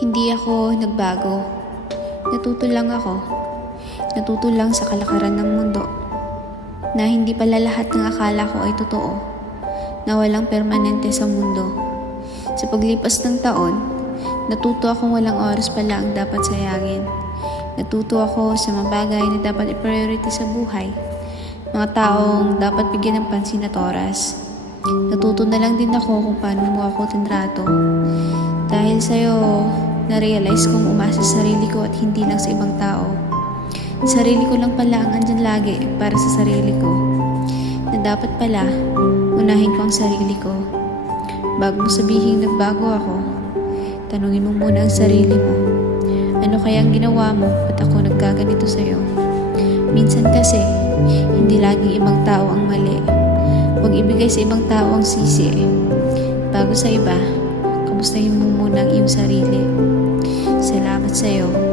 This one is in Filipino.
Hindi ako nagbago. Natuto lang ako. Natuto lang sa kalakaran ng mundo. Na hindi pala lahat ng akala ko ay totoo. Na walang permanente sa mundo. Sa paglipas ng taon, natuto akong walang oras pala ang dapat sayangin. Natuto ako sa mga bagay na dapat i-priority sa buhay. Mga taong dapat bigyan ng pansin at oras. Natuto na lang din ako kung paano mo ako tinrato. Dahil sa'yo, na-realize kong umasa sa sarili ko at hindi lang sa ibang tao. Sarili ko lang pala ang andyan lagi para sa sarili ko. Na dapat pala, unahin ko ang sarili ko. Bago mo sabihin nagbago ako, tanungin mo muna ang sarili mo. Ano kayang ginawa mo at ako nagkaganito sa'yo? Minsan kasi, hindi laging ibang tao ang mali. Huwag ibigay sa ibang tao ang sisi. Bago sa iba, kamustahin mo muna ang iyong sarili. Salamat sa'yo.